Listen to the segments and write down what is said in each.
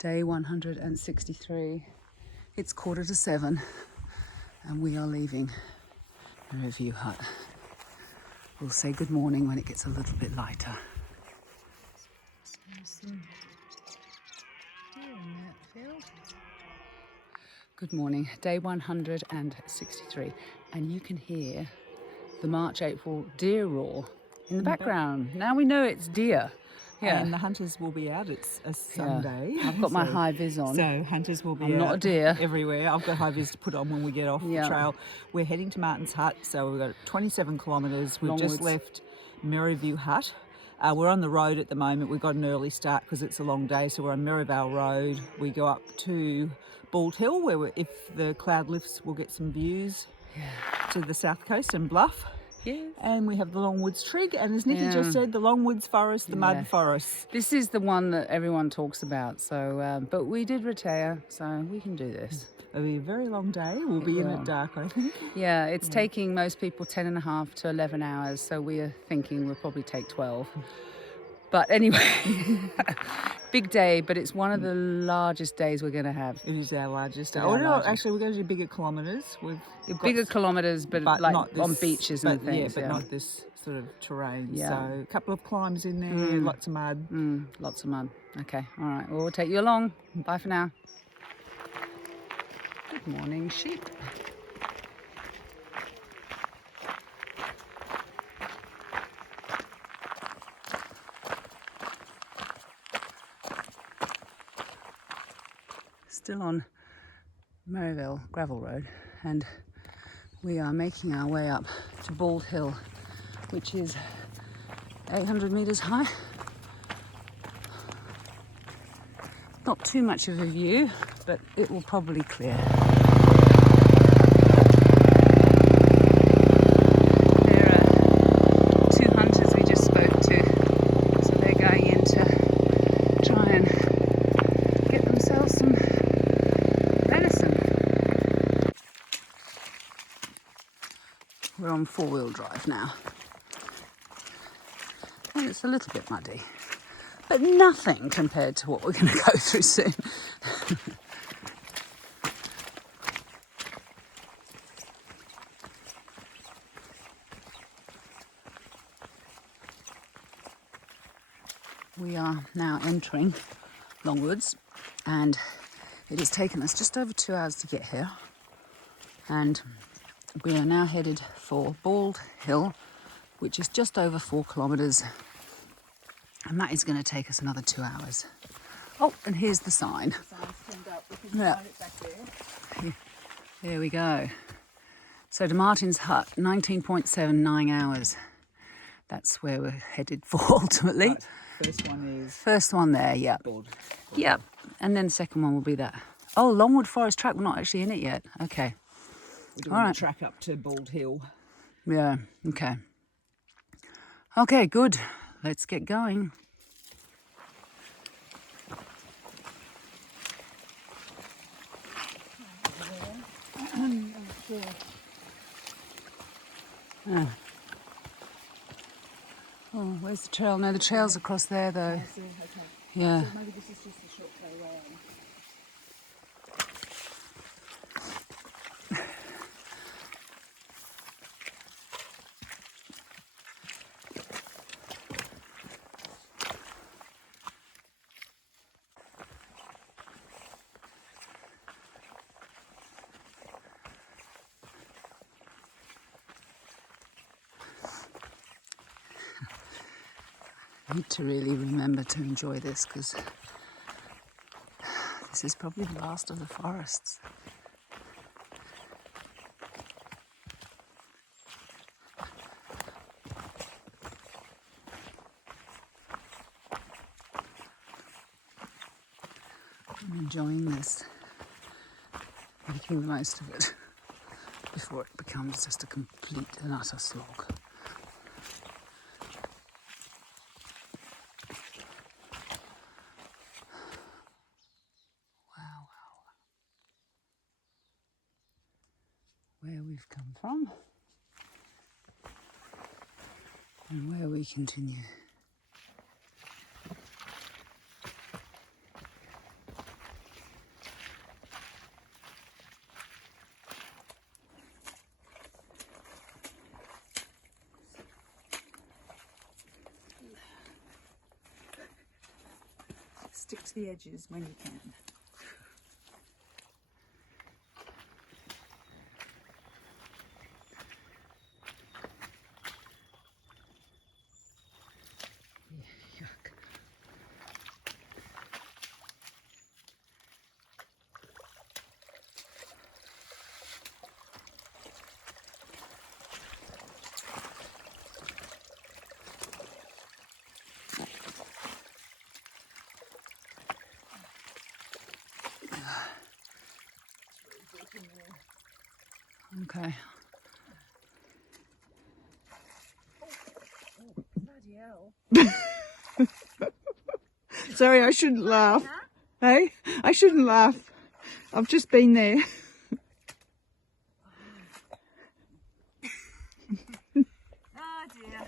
Day 163. It's 7:15 and we are leaving Merriview hut. We'll say good morning when it gets a little bit lighter. Good morning, day 163, and you can hear the March April deer roar in the background. Now we know it's deer. Yeah. And the hunters will be out. It's a Sunday. Yeah. I've got my high vis on. So hunters will be I'm out not a deer. everywhere. I've got high vis to put on when we get off the trail. We're heading to Martin's Hut. So we've got 27 kilometres. We've just left Merriview Hut. We're on the road at the moment. We've got an early start because it's a long day. So we're on Merrivale Road. We go up to Bald Hill where if the cloud lifts we'll get some views to the south coast and Bluff. Yes. And we have the Longwoods trig, and as Nikki just said, the Longwoods forest, the mud forest. This is the one that everyone talks about. So, but we did retire, so we can do this. It'll be a very long day. We'll be in at dark, I think. Yeah, it's taking most people 10.5 to 11 hours, so we are thinking we'll probably take 12. But anyway, big day, but it's one of the largest days we're going to have. It is our largest day. Actually, we're going to do bigger kilometres. Bigger kilometres, but like not this, on beaches and things. Yeah, but not this sort of terrain. Yeah. So a couple of climbs in there, lots of mud. Lots of mud. Okay, all right. Well, we'll take you along. Bye for now. Good morning, sheep. Still on Merrivale gravel road, and we are making our way up to Bald Hill, which is 800 metres high. Not too much of a view, but it will probably clear. There are two hunters we just spoke to, so they're going in to try and get themselves some venison. We're on 4-wheel drive now, and it's a little bit muddy, but nothing compared to what we're going to go through soon. We are now entering Longwoods, and it has taken us just over 2 hours to get here, and we are now headed for Bald Hill, which is just over 4 kilometres, and that is going to take us another 2 hours. Oh, and here's the sign. There we go. So to Martin's Hut, 19.79 hours. That's where we're headed for ultimately. Right. First one there, yeah. Yep. And then the second one will be that. Oh, Longwood Forest Track. We're not actually in it yet. Okay. We're doing the track up to Bald Hill. Yeah, okay. Okay, good. Let's get going. Oh, where's the trail? No, the trail's across there though. Yeah. So maybe this is just a short way around. I need to really remember to enjoy this because this is probably the last of the forests. I'm enjoying this, making the most of it before it becomes just a complete and utter slog. Where we've come from and where we continue. stick to the edges when you can. Yuck. Okay. Bloody hell. Sorry, I shouldn't laugh. Hey, I shouldn't laugh. I've just been there. Oh dear.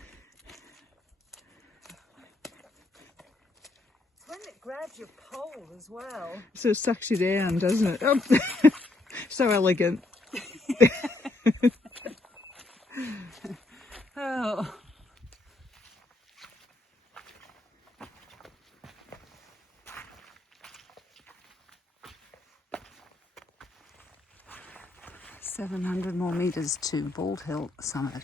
It's when it grabs your pole as well. So it sucks you down, doesn't it? Oh, so elegant. Oh. "700 more metres to Bald Hill summit.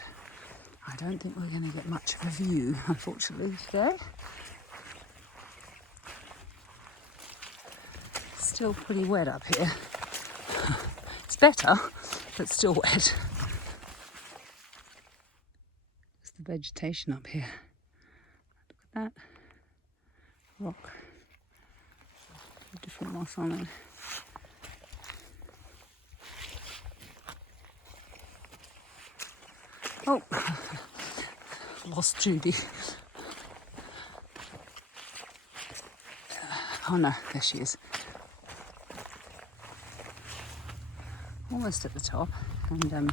I don't think we're going to get much of a view, unfortunately, today. Still pretty wet up here. It's better, but still wet. There's the vegetation up here. Look at that. Rock. Different moss on it. Oh, lost Judy. Oh no, there she is. Almost at the top, and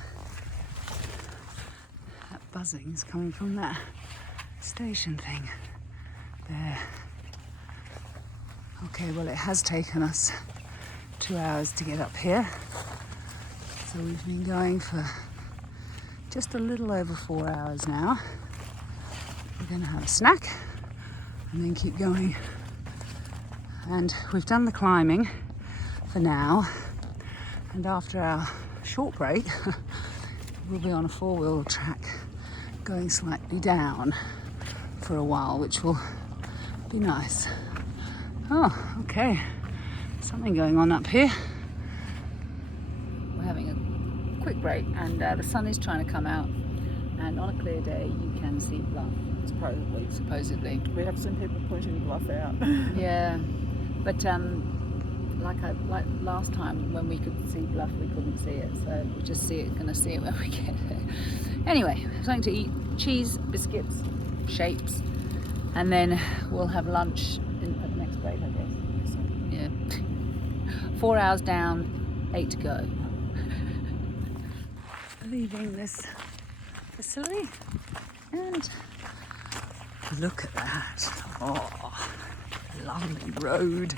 that buzzing is coming from that station thing there. Okay, well it has taken us 2 hours to get up here, so we've been going for just a little over 4 hours now. We're going to have a snack and then keep going. And we've done the climbing for now, and after our short break we'll be on a 4-wheel track going slightly down for a while, which will be nice. Oh, okay, something going on up here. We're having a quick break, and the sun is trying to come out, and on a clear day you can see Bluff, supposedly. We have some people pointing Bluff out. Yeah, but like last time when we could see Bluff, we couldn't see it, so we'll just gonna see it when we get there. Anyway, something to eat: cheese, biscuits, shapes, and then we'll have lunch at the next break, I guess. Yeah. 4 hours down, 8 to go. Leaving this facility, and look at that. Oh, lovely road.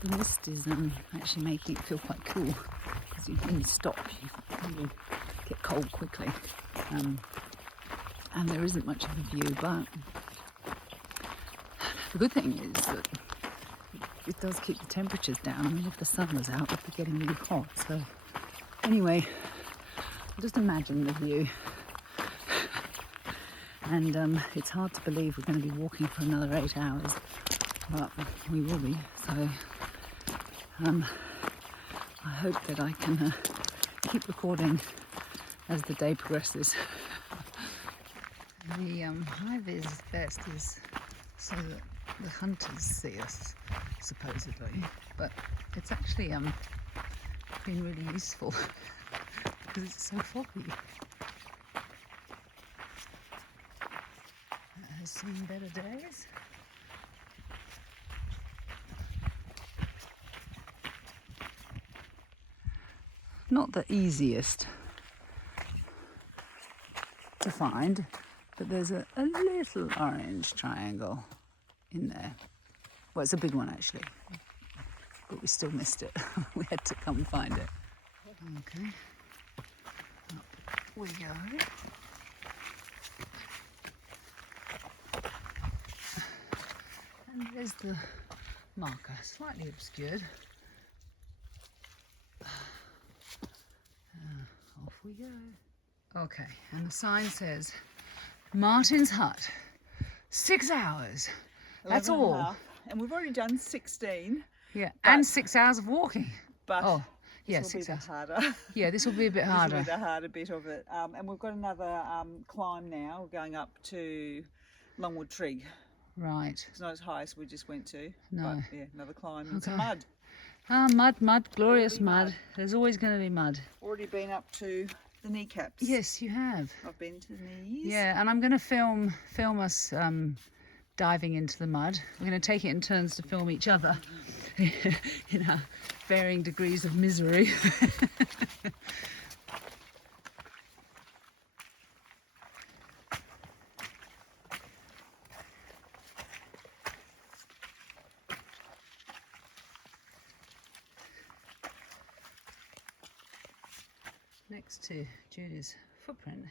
The mist is actually making it feel quite cool, because when you stop you get cold quickly, and there isn't much of a view, but the good thing is that it does keep the temperatures down. I mean, if the sun was out, we'd be getting really hot. So anyway, just imagine the view. And it's hard to believe we're going to be walking for another 8 hours, but we will be. So I hope that I can keep recording as the day progresses. The high-vis vest is so that the hunters see us, supposedly, but it's actually been really useful because it's so foggy. It has seen better days. Not the easiest to find, but there's a little orange triangle in there. Well, it's a big one actually, but we still missed it. We had to come find it. Okay, up we go. There's the marker, slightly obscured. Off we go. Okay, and the sign says Martin's Hut, 6 hours. That's 11 and a all. half. And we've already done 16. Yeah, and 6 hours of walking. But oh, yeah, this will 6 be hours. harder. Yeah, this will be a bit This will harder. be the harder bit of it. And we've got another climb now. We're going up to Longwood Trig. Right. It's not as high as we just went to. No. But yeah, another climb and some mud. Ah, mud, glorious mud. There's always going to be mud. Already been up to the kneecaps. Yes, you have. I've been to the knees. Yeah, and I'm going to film us diving into the mud. We're going to take it in turns to film each other in our varying degrees of misery. Next to Judy's footprint,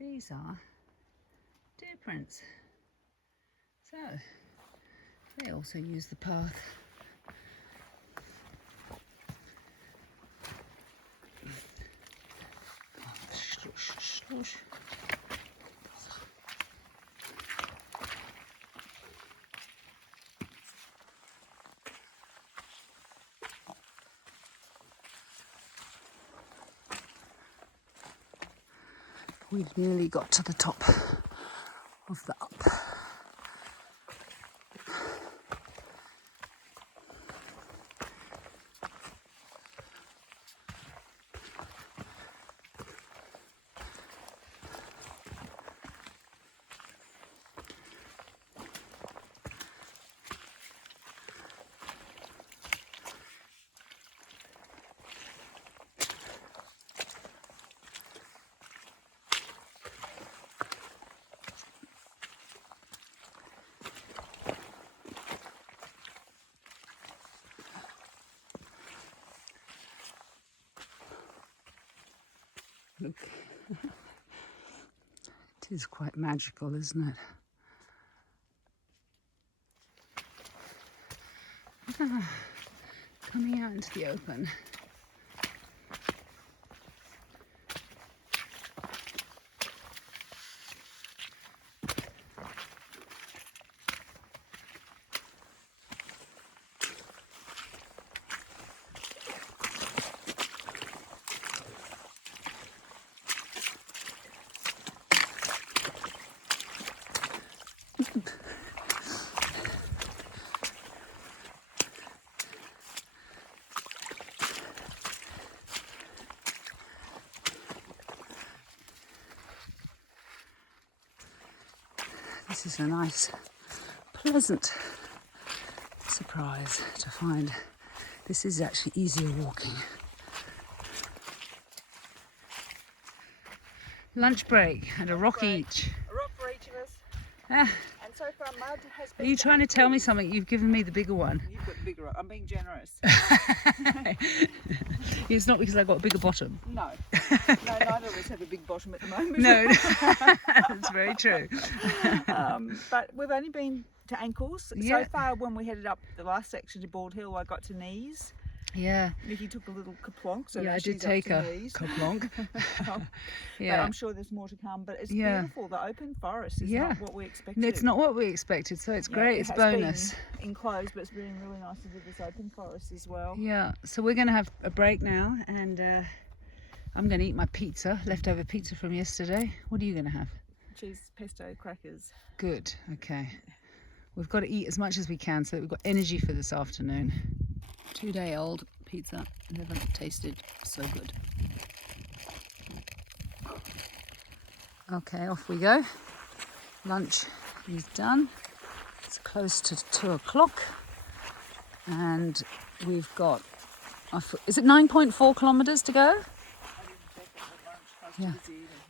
these are deer prints. So they also use the path. We've nearly got to the top of the up. Look, it is quite magical, isn't it? Coming out into the open. This is a nice, pleasant surprise to find this is actually easier walking. Lunch break and a rock each. A rock for each of us. Ah, And so far mud has are been... you trying to tell me something? You've given me the bigger one. You've got the bigger rock. I'm being generous. It's not because I've got a bigger bottom. No. No, neither of us have a big bottom at the moment. No, that's very true. But we've only been to ankles. Yeah. So far when we headed up the last section to Bald Hill, I got to knees. Yeah. Nikki took a little kaplonk, so Yeah, now I did she's take up a to knees. kaplonk. But Yeah. I'm sure there's more to come. But it's Yeah. beautiful. The open forest is Yeah. not what we expected. It's not what we expected, so it's Yeah, great. it It's has bonus. been enclosed, but it's been really nice to do this open forest as well. Yeah. So we're going to have a break now, and I'm going to eat my pizza, leftover pizza from yesterday. What are you going to have? Cheese pesto crackers. Good. Okay. We've got to eat as much as we can so that we've got energy for this afternoon. 2-day-old pizza, never tasted so good. Okay, off we go. Lunch is done. It's close to 2 o'clock, and we've got, is it 9.4 kilometres to go? Yeah.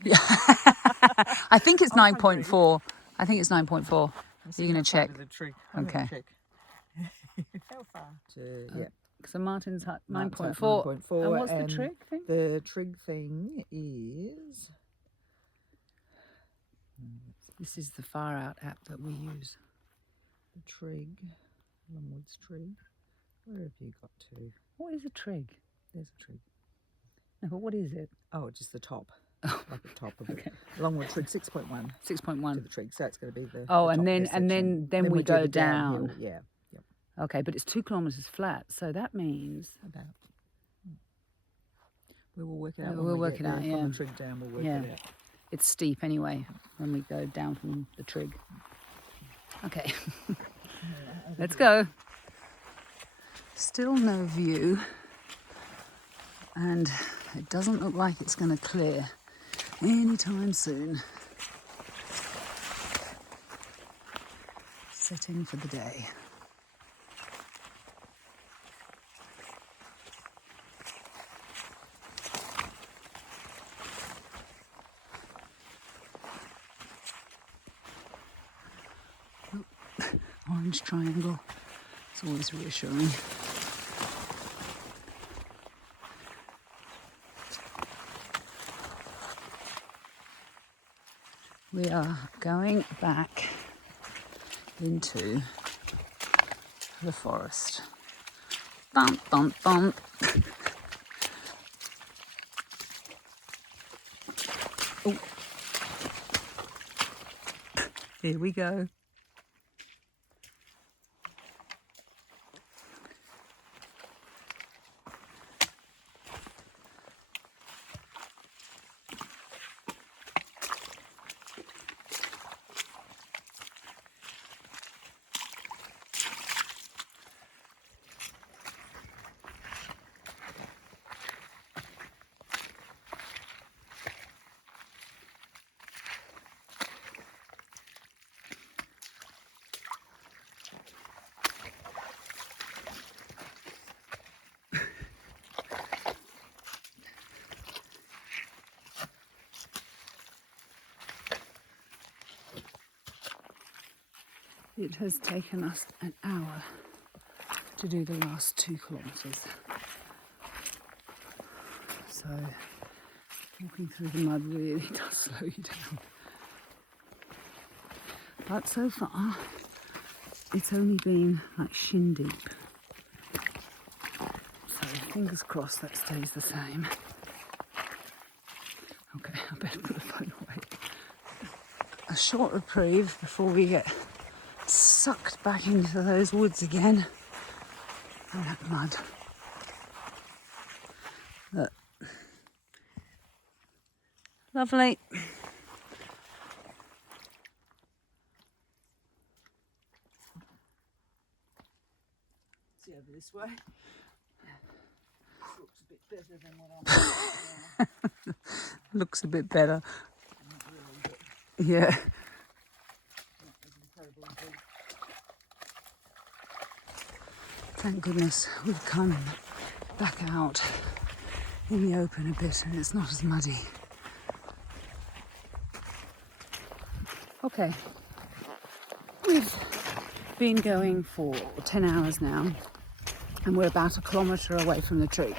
Yeah. I think it's 9.4. I think it's 9.4. Are you going to check? Okay. How far? Yeah. So Martin's Hut, No, it's 9.4. 9.4. And what's the and trig thing? The trig thing is... This is the Far Out app that we use. the trig, Longwood's trig. Where have you got to? What is a trig? There's a trig. No, but what is it? Oh, just the top. Oh, like the top of okay. it. Longwood trig 6.1. 6.1 to the trig, so it's going to be the. Oh, the and top then of this and section. then we do go the down. downhill. Yeah. Yep. Okay, but it's 2 kilometres flat, so that means About. We will work it Yeah, out. When we'll we work get it out, there. yeah. From the trig down, we'll work Yeah. it out. it's steep anyway when we go down from the trig. Okay, let's go. Still no view, and it doesn't look like it's going to clear anytime soon. Setting for the day. Orange triangle. It's always reassuring. We are going back into the forest. Bump, bump, bump. Oh. Here we go. It has taken us an hour to do the last 2 kilometres. So walking through the mud really does slow you down. But so far, it's only been like shin deep. So fingers crossed that stays the same. Okay, I better put the phone away. A short reprieve before we get sucked back into those woods again. And that mud. Look. Lovely. See over this way. This looks a bit better than what I'm Looks a bit better. Not really, but Yeah. not as incredible as these. Thank goodness we've come back out in the open a bit and it's not as muddy. Okay. We've been going for 10 hours now and we're about 1 kilometre away from the tree.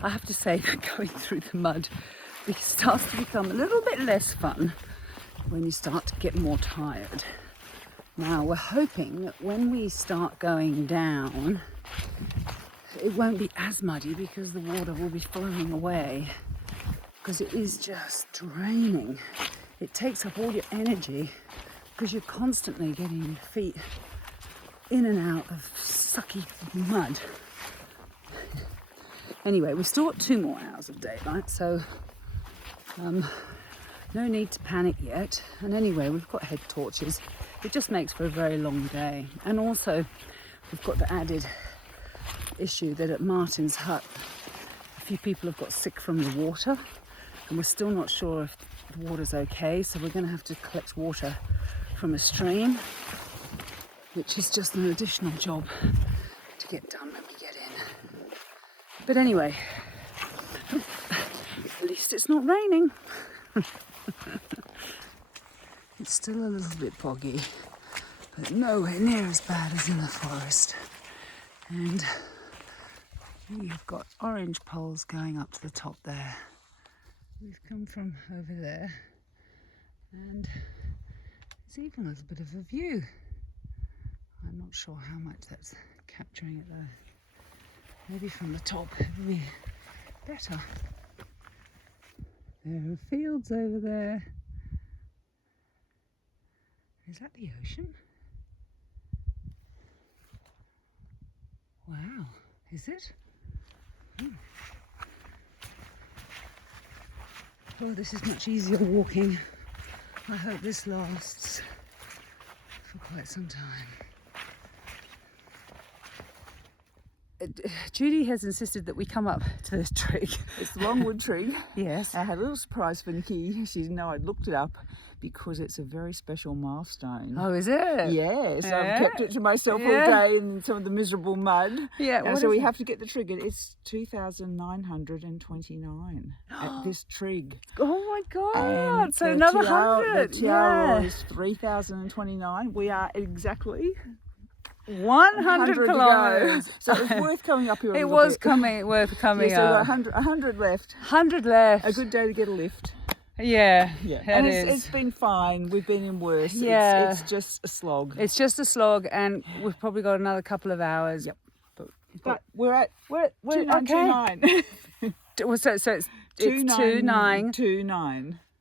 I have to say that going through the mud it starts to become a little bit less fun when you start to get more tired. Now we're hoping that when we start going down it won't be as muddy because the water will be flowing away, because it is just draining. It takes up all your energy because you're constantly getting your feet in and out of sucky mud. Anyway, we've still got 2 more hours of daylight, so no need to panic yet. And anyway, we've got head torches. It just makes for a very long day. And also, we've got the added issue that at Martin's hut, a few people have got sick from the water, and we're still not sure if the water's okay, so we're going to have to collect water from a stream, which is just an additional job to get done when we get in. But anyway, at least it's not raining. It's still a little bit foggy, but nowhere near as bad as in the forest. And we've got orange poles going up to the top there. We've come from over there, and It's even a little bit of a view. I'm not sure how much that's capturing it though. Maybe from the top it would be better. There are fields over there. Is that the ocean? Wow, is it? Oh, this is much easier walking. I hope this lasts for quite some time. Judy has insisted that we come up to this trig. It's the Longwood trig. Yes. I had a little surprise for Nikki. She didn't know I'd looked it up because it's a very special milestone. Oh, is it? Yes, Yeah. I've kept it to myself all day in some of the miserable mud. Yeah. And so we have to get the trig. It's 2,929 at this trig. Oh my God! And So the another tiara- 100. The tiara Yeah. is 3,029. We are exactly 100 to go. kilometres. So it was worth coming up here. It was worth coming Yeah, so up. 100 left. 100 left. A good day to get a lift. Yeah. Yeah, That and is. it's been fine. We've been in worse. Yeah. It's just a slog. It's just a slog, and we've probably got another couple of hours. Yep. But we're at 2929. So it's 2929.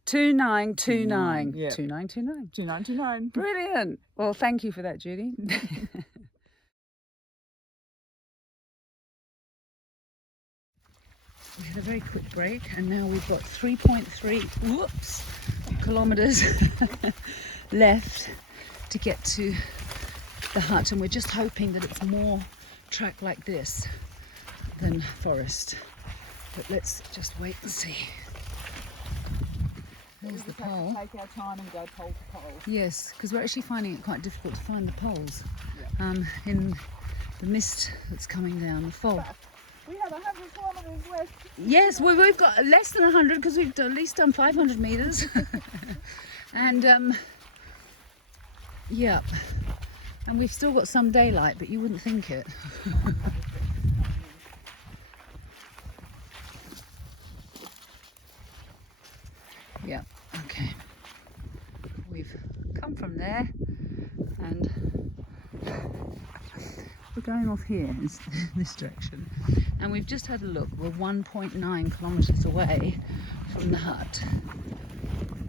2929. Yeah. 2929. 2929. Brilliant. Well, thank you for that, Judy. We had a very quick break, and now we've got 3.3 kilometres left to get to the hut, and we're just hoping that it's more track like this than forest. But let's just wait and see. There's the pole. Take our time and go pole to pole. Yes, because we're actually finding it quite difficult to find the poles Yeah. in the mist that's coming down, the fog. We have 100 kilometres left. Yes, we've got less than 100 because we've at least done 500 metres. And yeah, and we've still got some daylight, but you wouldn't think it. Yeah, okay. We've come from there and we're going off here in this direction. And we've just had a look. We're 1.9 kilometres away from the hut.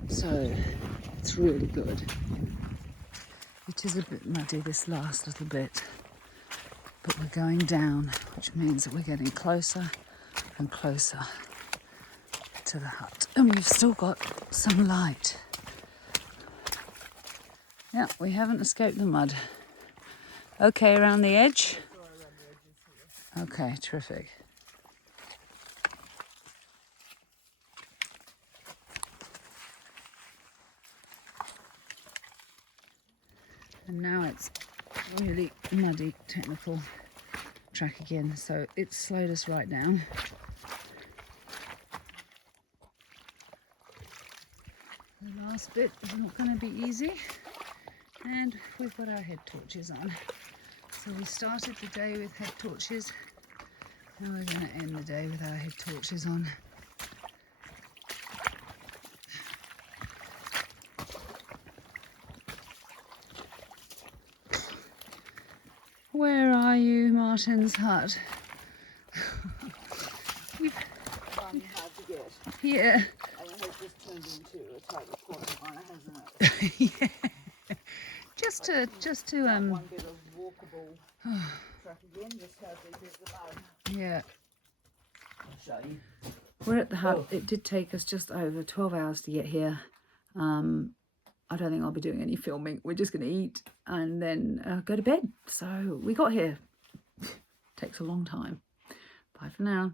So it's really good. It is a bit muddy this last little bit, but we're going down, which means that we're getting closer and closer to the hut. And we've still got some light. Yeah, we haven't escaped the mud. Okay, around the edge? Okay, terrific. And now it's really muddy, technical track again, so it's slowed us right down. The last bit is not going to be easy, and we've got our head torches on. So we started the day with head torches, and we're going to end the day with our head torches on. Where are you, Martin's hut? Hard to get. Yeah. And it has just turned into a total quagmire, hasn't it? Yeah. Just to One bit of walkable track again, just how deep is the mud? yeah. I'll show you. We're at the hut. It did take us just over 12 hours to get here. I don't think I'll be doing any filming. We're just going to eat and then go to bed. So we got here. Takes a long time. Bye for now.